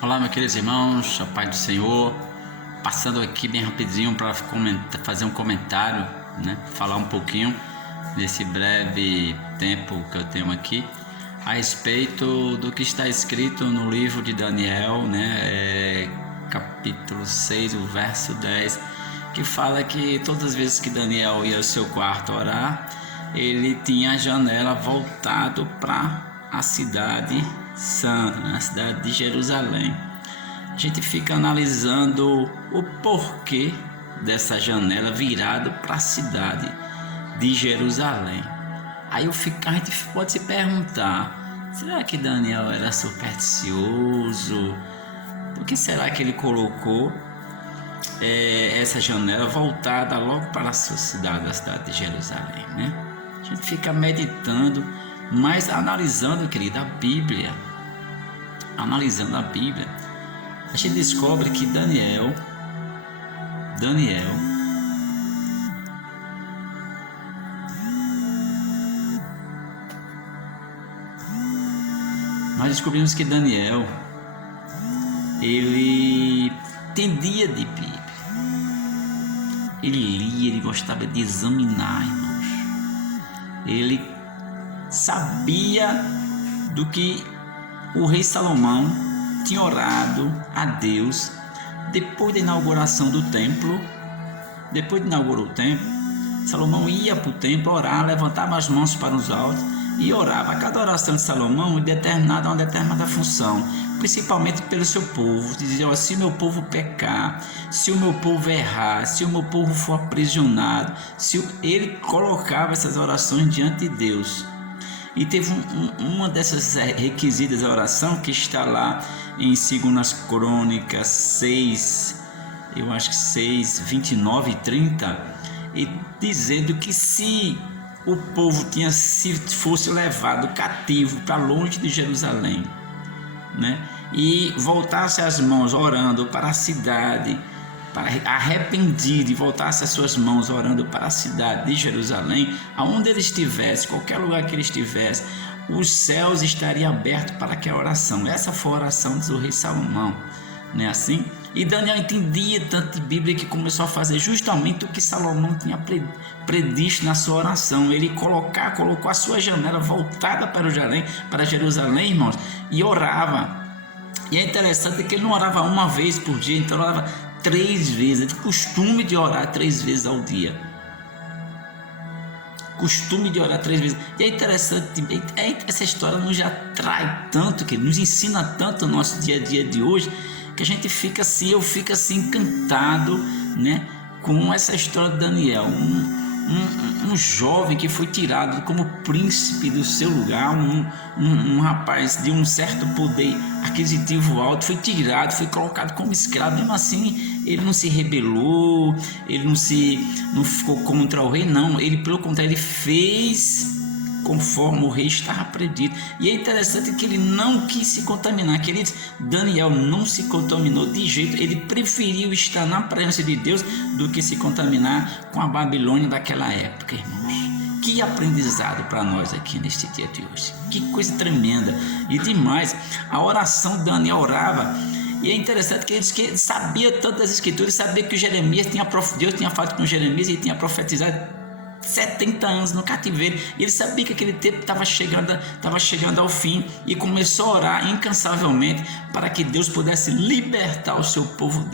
Olá, meus queridos irmãos, a paz do Senhor. Passando aqui bem rapidinho para fazer um comentário, falar um pouquinho nesse breve tempo que eu tenho aqui a respeito do que está escrito no livro de Daniel, capítulo 6, o verso 10, que fala que todas as vezes que Daniel ia ao seu quarto orar, ele tinha a janela voltado para a cidade santa, a cidade de Jerusalém. A gente fica analisando o porquê dessa janela virada para a cidade de Jerusalém. Aí a gente pode se perguntar: será que Daniel era supersticioso? Por que será que ele colocou essa janela voltada logo para a sua cidade, a cidade de Jerusalém, A gente fica meditando, mas analisando, querida, a Bíblia, a gente descobre que Daniel nós descobrimos que Daniel, ele entendia de Bíblia, ele lia, ele gostava de examinar, irmãos. Ele sabia do que o rei Salomão tinha orado a Deus depois da inauguração do templo. Depois de inaugurar o templo, Salomão ia para o templo orar, levantava as mãos para os altos e orava. A cada oração de Salomão uma determinada função, principalmente pelo seu povo. Dizia: se o meu povo pecar, se o meu povo errar, se o meu povo for aprisionado, ele colocava essas orações diante de Deus. E teve uma dessas requisitas da oração que está lá em 2 Crônicas 6, eu acho que 6, 29 e 30, e dizendo que se o povo fosse levado cativo para longe de Jerusalém, e voltasse as mãos orando para a cidade, arrependido, e voltasse as suas mãos orando para a cidade de Jerusalém, aonde ele estivesse, qualquer lugar que ele estivesse, os céus estariam abertos para aquela oração. Essa foi a oração do rei Salomão, não é assim? E Daniel entendia tanto de Bíblia que começou a fazer justamente o que Salomão tinha predisto na sua oração. Ele colocou a sua janela voltada para Jerusalém, irmãos, e orava. E é interessante que ele não orava uma vez por dia, então ele orava 3 vezes. Ele tinha costume de orar 3 vezes ao dia. E é interessante, essa história nos atrai tanto, que nos ensina tanto o nosso dia a dia de hoje, que a gente fica assim, eu fico assim encantado, com essa história de Daniel, um jovem que foi tirado como príncipe do seu lugar, um rapaz de um certo poder aquisitivo alto, foi tirado, foi colocado como escravo. Mesmo assim, ele não se rebelou, ele não ficou contra o rei, não. Ele, pelo contrário, ele fez conforme o rei estava predito. E é interessante que ele não quis se contaminar, queridos. Daniel não se contaminou de jeito, ele preferiu estar na presença de Deus do que se contaminar com a Babilônia daquela época, irmãos. Que aprendizado para nós aqui neste dia de hoje, que coisa tremenda. E demais, a oração de Daniel orava, e é interessante que ele sabia tanto das escrituras, sabia que Deus tinha falado com Jeremias e tinha profetizado 70 anos no cativeiro. Ele sabia que aquele tempo estava chegando ao fim, e começou a orar incansavelmente para que Deus pudesse libertar o seu povo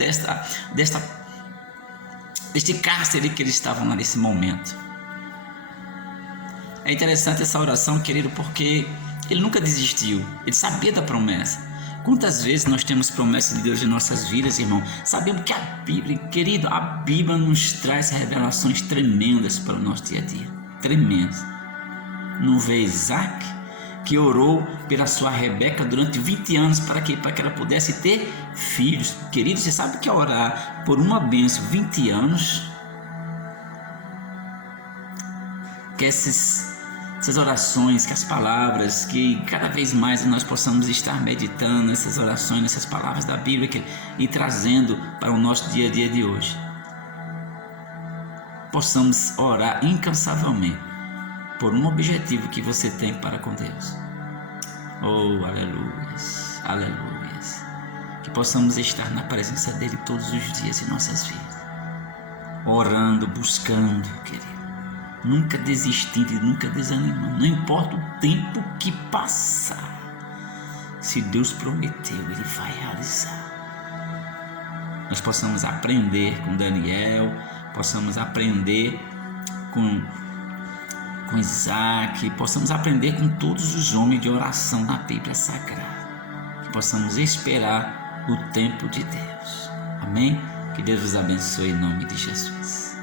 deste cárcere que eles estavam lá nesse momento. É interessante essa oração, querido, porque ele nunca desistiu, ele sabia da promessa. Quantas vezes nós temos promessas de Deus em nossas vidas, irmão? Sabemos que a Bíblia, querido, a Bíblia nos traz revelações tremendas para o nosso dia a dia. Tremendas. Não vê Isaac, que orou pela sua Rebeca durante 20 anos para que ela pudesse ter filhos. Querido, você sabe que orar por uma bênção 20 anos, que essas orações, que as palavras, que cada vez mais nós possamos estar meditando nessas orações, nessas palavras da Bíblia e trazendo para o nosso dia a dia de hoje. Possamos orar incansavelmente por um objetivo que você tem para com Deus. Oh, aleluias, aleluias. que possamos estar na presença dele todos os dias em nossas vidas, orando, buscando, querido, nunca desistindo e nunca desanimando, não importa o tempo que passar. Se Deus prometeu, Ele vai realizar. Nós possamos aprender com Daniel, possamos aprender com Isaac, possamos aprender com todos os homens de oração na Bíblia Sagrada, que possamos esperar o tempo de Deus. Amém? Que Deus os abençoe em nome de Jesus.